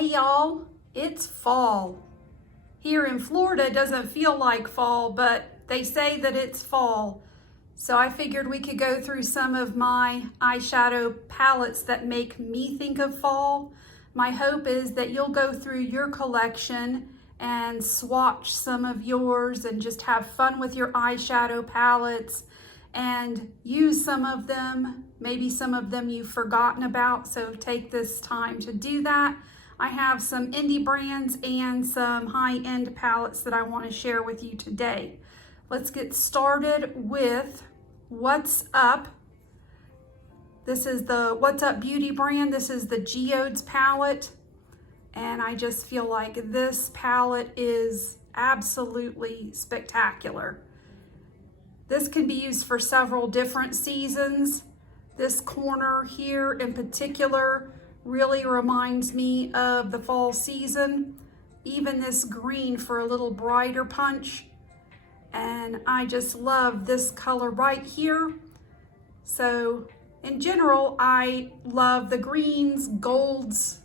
Hey y'all, it's fall. Here in Florida, it doesn't feel like fall, but they say that it's fall. So I figured we could go through some of my eyeshadow palettes that make me think of fall. My hope is that you'll go through your collection and swatch some of yours and just have fun with your eyeshadow palettes and use some of them. Maybe some of them you've forgotten about, so take this time to do that. I have some indie brands and some high-end palettes that I want to share with you today. Let's get started with What's Up. This is the What's Up Beauty brand. This is the Geodes palette. And I just feel like this palette is absolutely spectacular. This can be used for several different seasons. This corner here in particular really reminds me of the fall season. Even this green for a little brighter punch. And I just love this color right here. So in general, I love the greens, golds,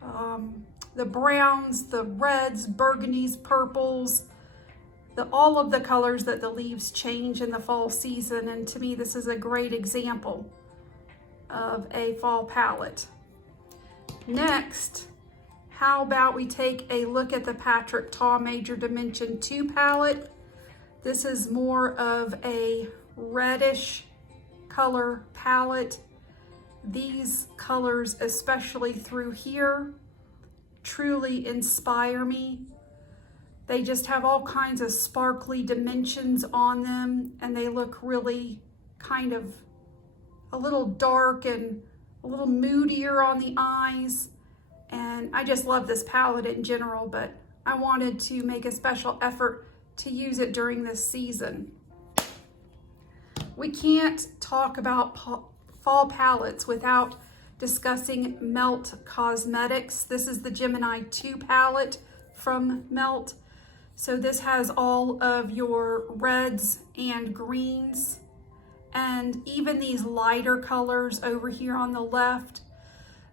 the browns, the reds, burgundies, purples, all of the colors that the leaves change in the fall season. And to me, this is a great example of a fall palette. Next, how about we take a look at the Patrick Ta Major Dimension 2 palette. This is more of a reddish color palette. These colors, especially through here, truly inspire me. They just have all kinds of sparkly dimensions on them, and they look really kind of a little dark and a little moodier on the eyes. And I just love this palette in general, but I wanted to make a special effort to use it during this season. We can't talk about fall palettes without discussing Melt Cosmetics. This is the Gemini 2 palette from Melt. So this has all of your reds and greens, and even these lighter colors over here on the left.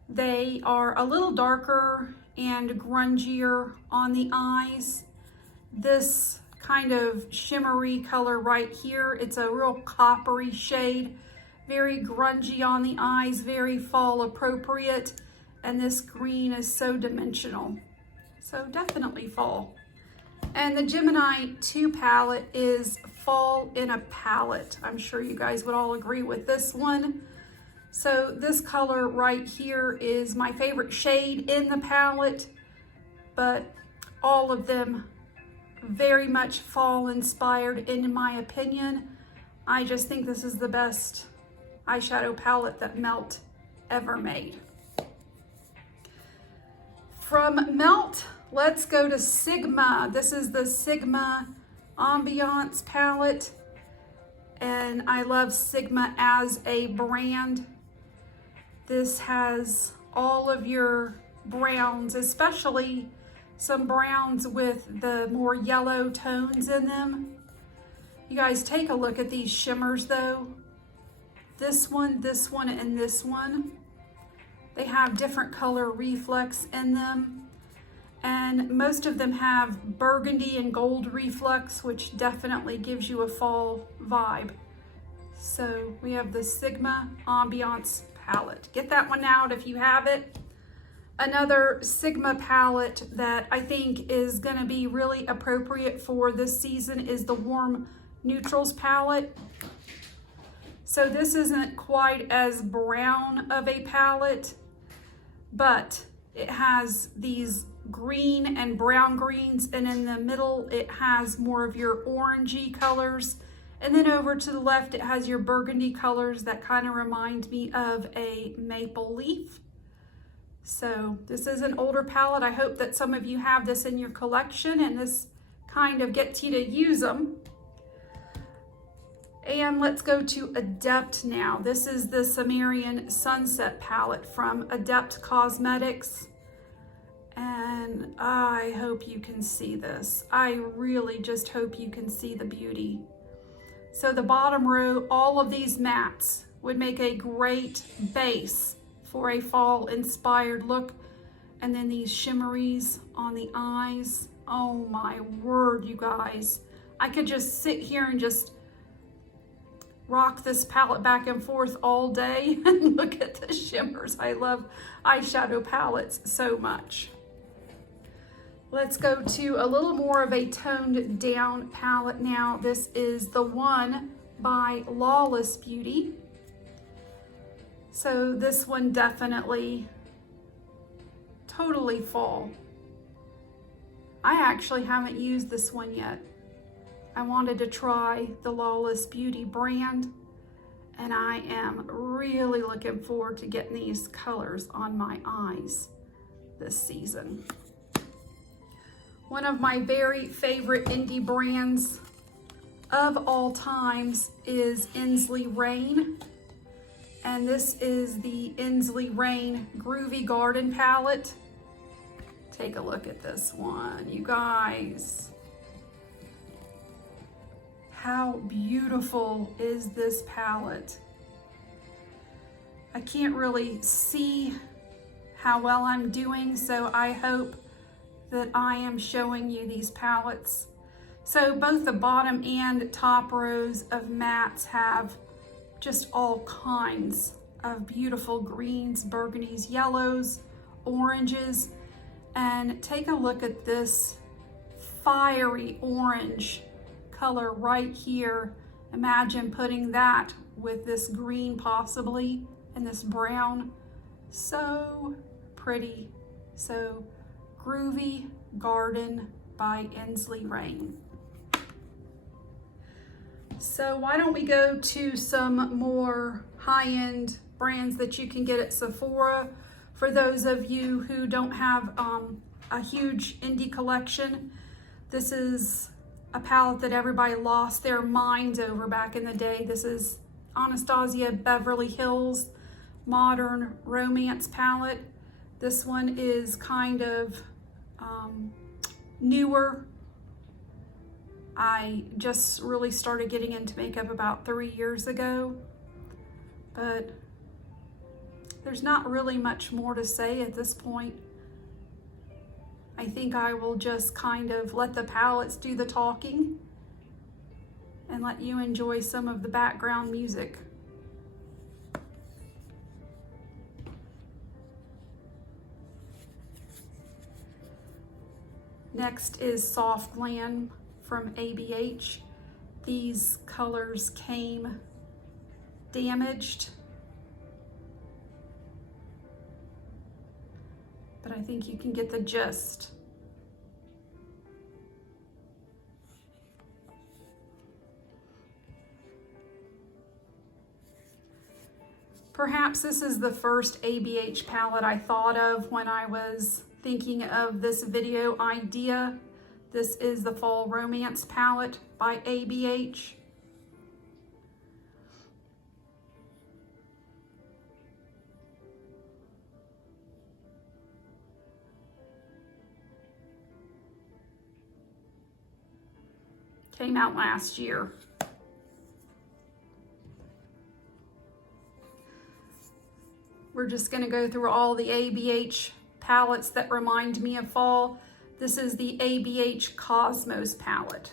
They are a little darker and grungier on the eyes. This kind of shimmery color right here, it's a real coppery shade, very grungy on the eyes, very fall appropriate. And this green is so dimensional. So definitely fall. And the Gemini 2 palette is fall in a palette. I'm sure you guys would all agree with this one. So this color right here is my favorite shade in the palette, but all of them very much fall inspired in my opinion. I just think this is the best eyeshadow palette that Melt ever made. From Melt, let's go to Sigma. This is the Sigma Ambiance palette, and I love Sigma as a brand. This has all of your browns, especially some browns with the more yellow tones in them. You guys take a look at these shimmers though. This one, and this one. They have different color reflex in them. And most of them have burgundy and gold reflex, which definitely gives you a fall vibe. So we have the Sigma Ambiance palette. Get that one out if you have it. Another Sigma palette that I think is going to be really appropriate for this season is the Warm Neutrals palette. So this isn't quite as brown of a palette, but it has these green and brown greens, and in the middle it has more of your orangey colors, and then over to the left it has your burgundy colors that kind of remind me of a maple leaf. So this is an older palette. I hope that some of you have this in your collection and this kind of gets you to use them. And let's go to Adept now. This is the Sumerian Sunset palette from Adept Cosmetics. And I hope you can see this. I really just hope you can see the beauty. So the bottom row, all of these mattes would make a great base for a fall inspired look. And then these shimmeries on the eyes. Oh my word, you guys. I could just sit here and just rock this palette back and forth all day and look at the shimmers. I love eyeshadow palettes so much. Let's go to a little more of a toned down palette now. This is the one by Lawless Beauty. So this one definitely totally fall. I actually haven't used this one yet. I wanted to try the Lawless Beauty brand, and I am really looking forward to getting these colors on my eyes this season. One of my very favorite indie brands of all times is Inslee Rain. And this is the Inslee Rain Groovy Garden palette. Take a look at this one, you guys. How beautiful is this palette? I can't really see how well I'm doing, so I hope that I am showing you these palettes. So both the bottom and top rows of mattes have just all kinds of beautiful greens, burgundies, yellows, oranges, and take a look at this fiery orange color right here. Imagine putting that with this green possibly and this brown. So pretty. So Groovy Garden by Inslee Rain. So why don't we go to some more high-end brands that you can get at Sephora for those of you who don't have a huge indie collection. This is a palette that everybody lost their minds over back in the day. This is Anastasia Beverly Hills Modern Romance palette. This one is kind of newer. I just really started getting into makeup about 3 years ago, but there's not really much more to say at this point. I think I will just kind of let the palettes do the talking and let you enjoy some of the background music. Next is Soft Glam from ABH. These colors came damaged, but I think you can get the gist. Perhaps this is the first ABH palette I thought of when I was thinking of this video idea. This is the Fall Romance palette by ABH. Came out last year. We're just going to go through all the ABH palettes that remind me of fall. This is the ABH Cosmos palette.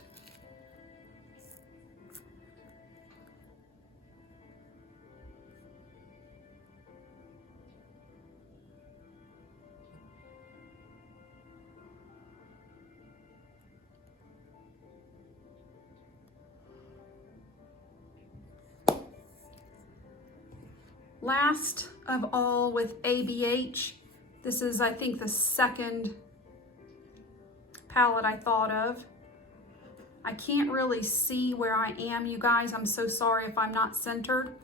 Last of all with ABH, this is, I think, the second palette I thought of. I can't really see where I am, you guys. I'm so sorry if I'm not centered.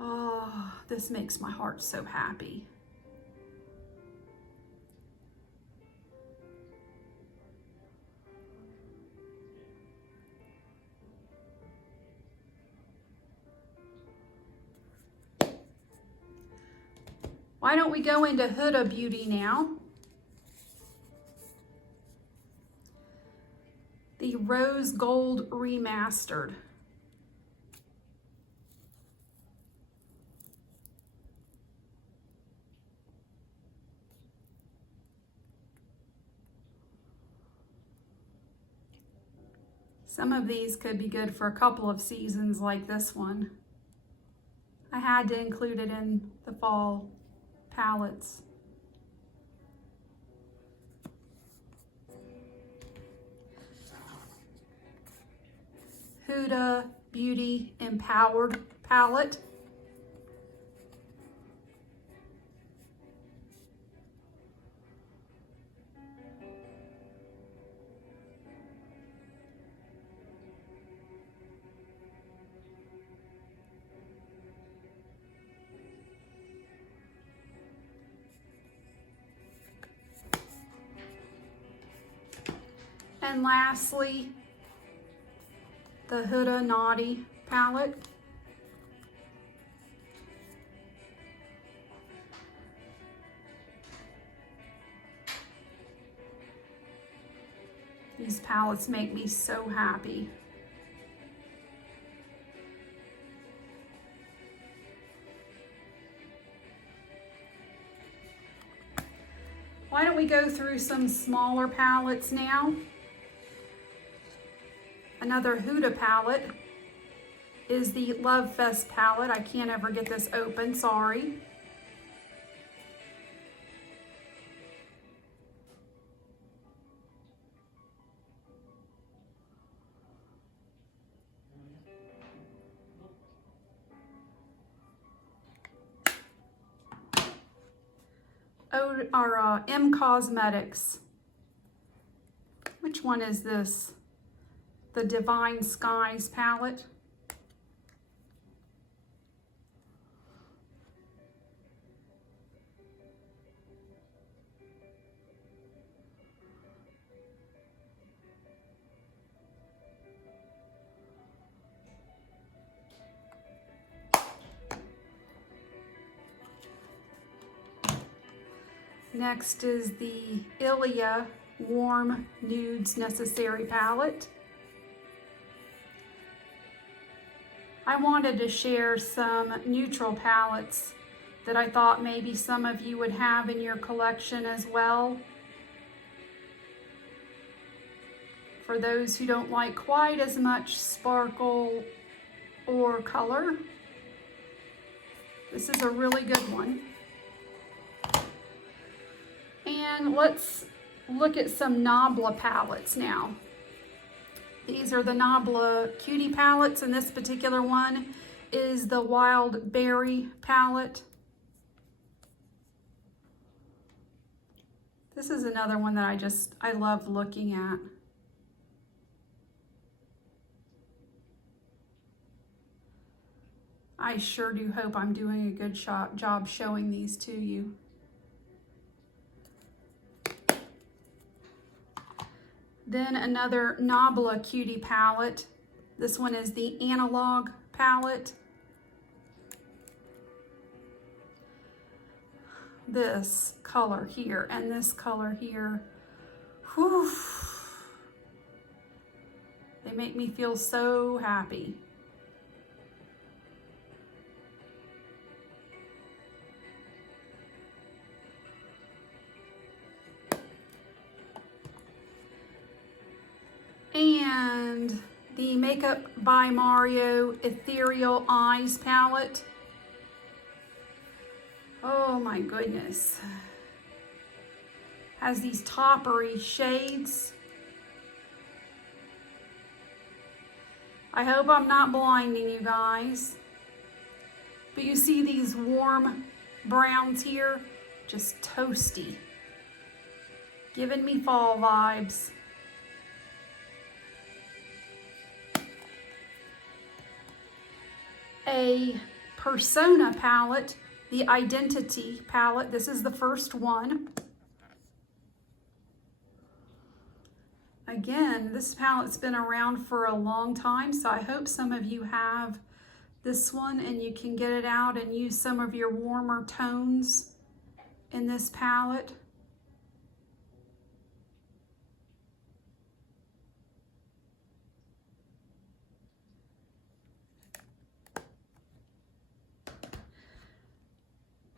Oh, this makes my heart so happy. Why don't we go into Huda Beauty now? The Rose Gold Remastered. Some of these could be good for a couple of seasons like this one. I had to include it in the fall palettes. Huda Beauty Empowered palette. And lastly, the Huda Naughty palette. These palettes make me so happy. Why don't we go through some smaller palettes now? Another Huda palette is the Love Fest palette. I can't ever get this open, sorry. M Cosmetics. Which one is this? The Divine Skies palette. Next is the Ilia Warm Nudes Necessary palette. I wanted to share some neutral palettes that I thought maybe some of you would have in your collection as well. For those who don't like quite as much sparkle or color, this is a really good one. And let's look at some Nabla palettes now. These are the Nabla Cutie palettes, and this particular one is the Wild Berry palette. This is another one that I love looking at. I sure do hope I'm doing a good job showing these to you. Then another Nabla Cutie palette. This one is the Analog palette. This color here and this color here. Whew. They make me feel so happy. And the Makeup by Mario Ethereal Eyes palette. Oh my goodness. Has these toppery shades. I hope I'm not blinding you guys. But you see these warm browns here? Just toasty. Giving me fall vibes. A Persona palette, the Identity palette. This is the first one. Again, this palette's been around for a long time, so I hope some of you have this one and you can get it out and use some of your warmer tones in this palette.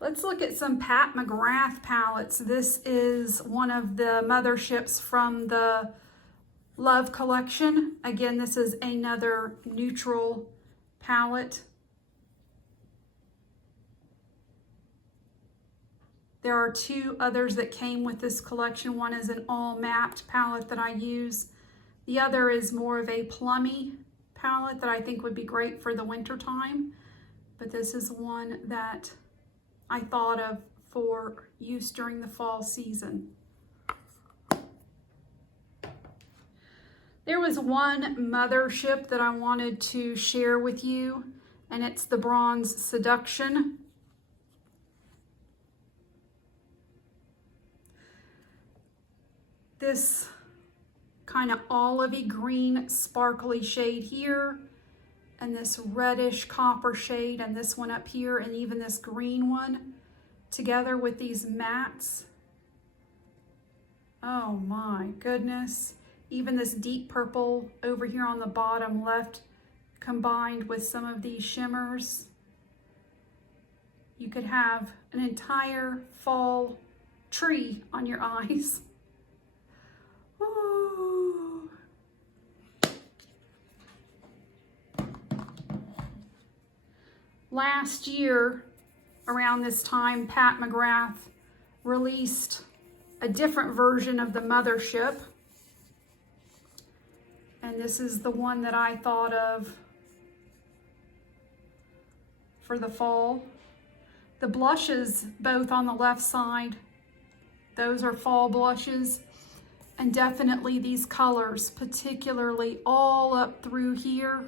Let's look at some Pat McGrath palettes. This is one of the motherships from the Love collection. Again, this is another neutral palette. There are two others that came with this collection. One is an all matte palette that I use. The other is more of a plummy palette that I think would be great for the winter time. But this is one that I thought of for use during the fall season. There was one mothership that I wanted to share with you, and it's the Bronze Seduction. This kind of olivey green sparkly shade here, and this reddish copper shade, and this one up here, and even this green one, together with these mattes. Oh my goodness. Even this deep purple over here on the bottom left, combined with some of these shimmers. You could have an entire fall tree on your eyes. Ooh. Last year, around this time, Pat McGrath released a different version of the mothership. And this is the one that I thought of for the fall. The blushes, both on the left side, those are fall blushes. And definitely these colors, particularly all up through here.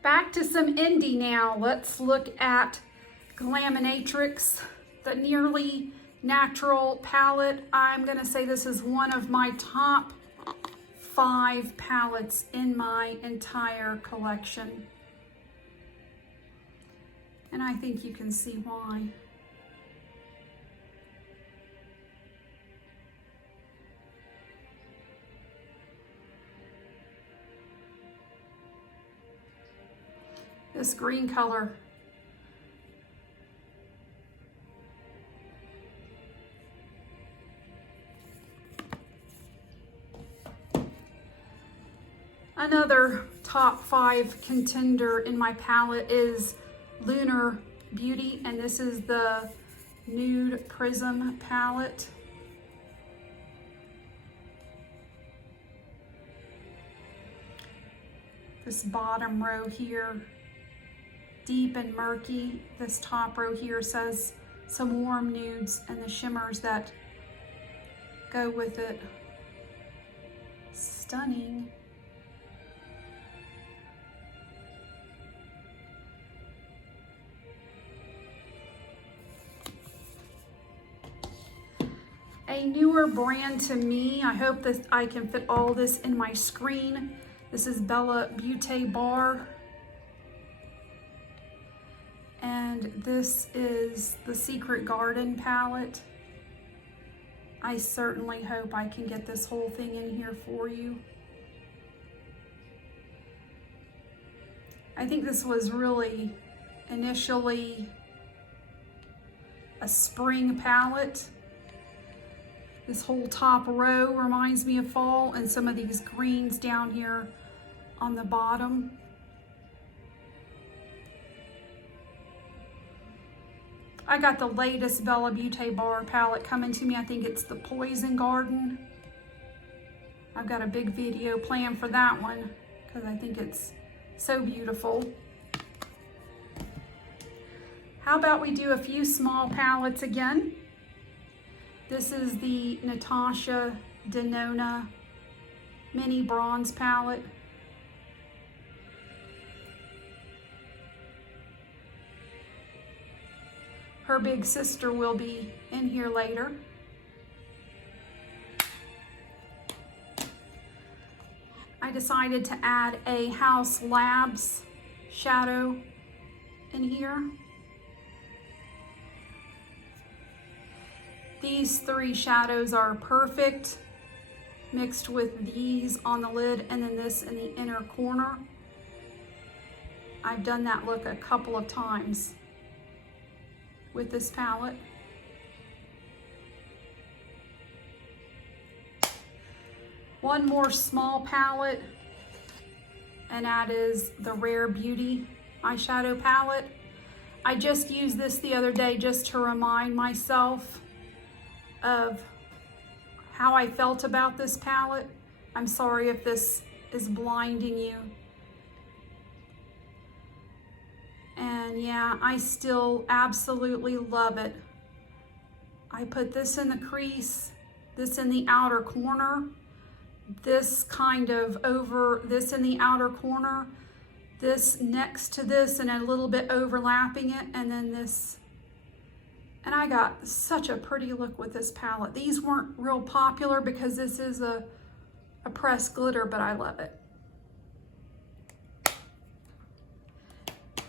Back to some indie now. Let's look at Glaminatrix, the Nearly Natural palette. I'm gonna say this is one of my top 5 palettes in my entire collection. And I think you can see why. This green color. Another top 5 contender in my palette is Lunar Beauty, and this is the Nude Prism palette. This bottom row here, deep and murky. This top row here says some warm nudes and the shimmers that go with it. Stunning. A newer brand to me. I hope that I can fit all this in my screen. This is Bella Beauty Bar. And this is the Secret Garden palette. I certainly hope I can get this whole thing in here for you. I think this was really initially a spring palette. This whole top row reminds me of fall, and some of these greens down here on the bottom. I got the latest Bella Beauty Bar palette coming to me. I think it's the Poison Garden. I've got a big video planned for that one because I think it's so beautiful. How about we do a few small palettes again? This is the Natasha Denona Mini Bronze palette. Her big sister will be in here later. I decided to add a House Labs shadow in here. These 3 shadows are perfect mixed with these on the lid and then this in the inner corner. I've done that look a couple of times with this palette. One more small palette, and that is the Rare Beauty eyeshadow palette. I just used this the other day just to remind myself of how I felt about this palette. I'm sorry if this is blinding you. And yeah, I still absolutely love it. I put this in the crease, this in the outer corner, this kind of over this in the outer corner, this next to this and a little bit overlapping it, and then this. And I got such a pretty look with this palette. These weren't real popular because this is a pressed glitter, but I love it.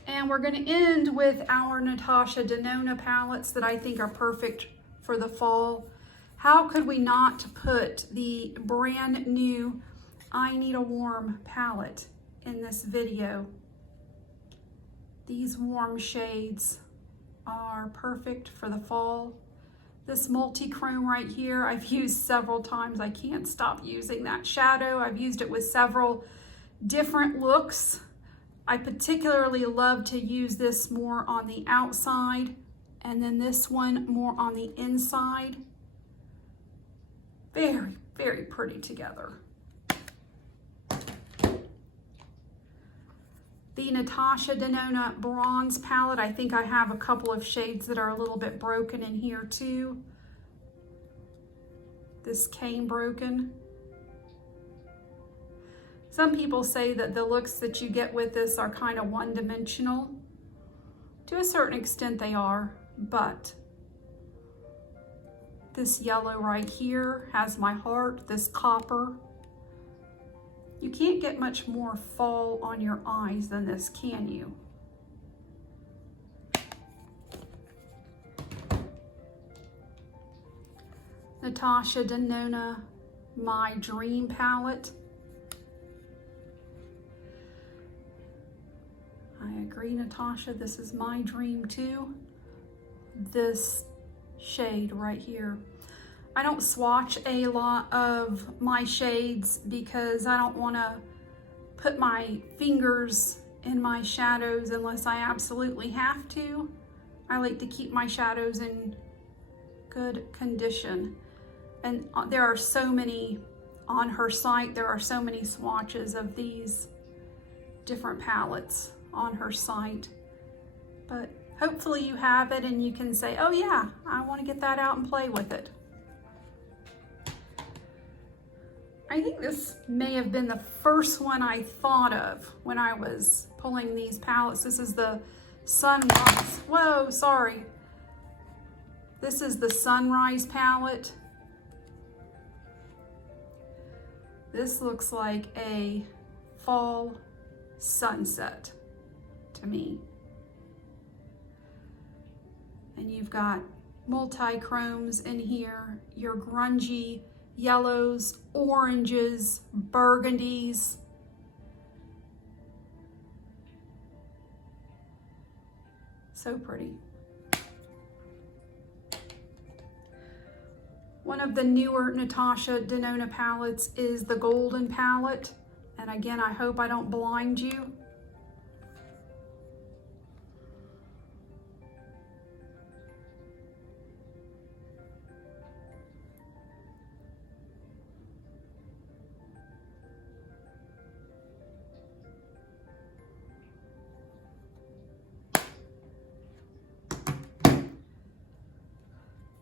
And we're going to end with our Natasha Denona palettes that I think are perfect for the fall. How could we not put the brand new I Need a Warm palette in this video? These warm shades are perfect for the fall. This multi-chrome right here, I've used several times. I can't stop using that shadow. I've used it with several different looks. I particularly love to use this more on the outside, and then this one more on the inside. Very, very pretty together. The Natasha Denona bronze palette, I think I have a couple of shades that are a little bit broken in here too. This came broken. Some people say that the looks that you get with this are kind of one-dimensional. To a certain extent they are, but this yellow right here has my heart, this copper. You can't get much more fall on your eyes than this, can you? Natasha Denona, My Dream palette. I agree, Natasha, this is my dream too. This shade right here. I don't swatch a lot of my shades because I don't want to put my fingers in my shadows unless I absolutely have to. I like to keep my shadows in good condition. And there are so many on her site, there are so many swatches of these different palettes on her site. But hopefully you have it and you can say, oh yeah, I want to get that out and play with it. I think this may have been the first one I thought of when I was pulling these palettes. This is the Sunrise. Whoa, sorry. This is the Sunrise palette. This looks like a fall sunset to me. And you've got multi-chromes in here, your grungy yellows, oranges, burgundies. So pretty. One of the newer Natasha Denona palettes is the Golden palette. And again, I hope I don't blind you.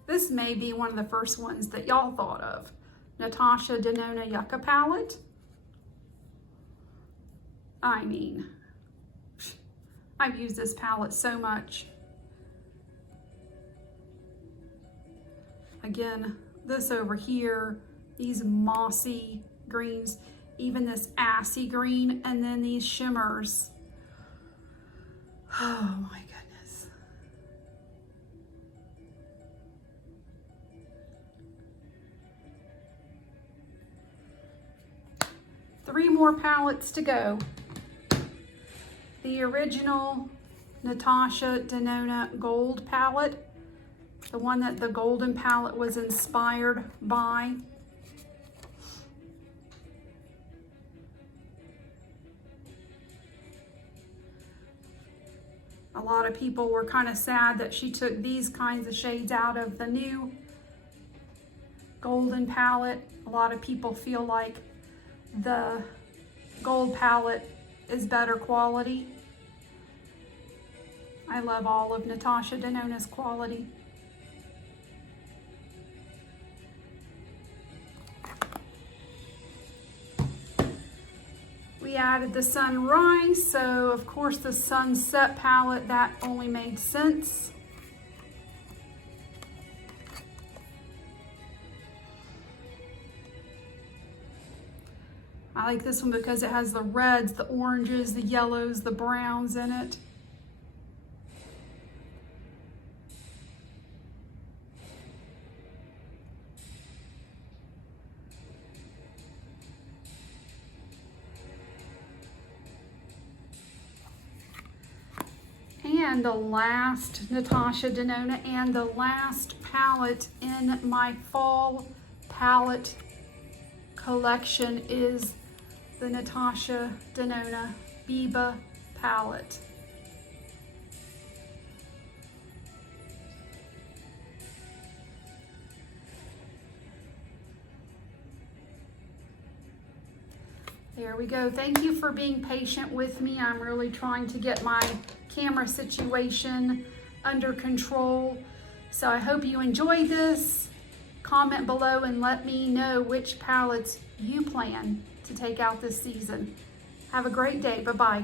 This may be one of the first ones that y'all thought of. Natasha Denona Yucca palette. I mean, I've used this palette so much. Again, this over here, these mossy greens, even this assy green, and then these shimmers. Oh my goodness. more palettes to go. The original Natasha Denona Gold palette, the one that the golden palette was inspired by. A lot of people were kind of sad that she took these kinds of shades out of the new golden palette. A lot of people feel like the gold palette is better quality. I love all of Natasha Denona's quality. We added the sunrise, so of course the sunset palette, that only made sense. I like this one because it has the reds, the oranges, the yellows, the browns in it. And the last Natasha Denona and the last palette in my fall palette collection is the Natasha Denona Biba palette. There we go. Thank you for being patient with me. I'm really trying to get my camera situation under control. So I hope you enjoyed this. Comment below and let me know which palettes you plan to take out this season. Have a great day. Bye-bye.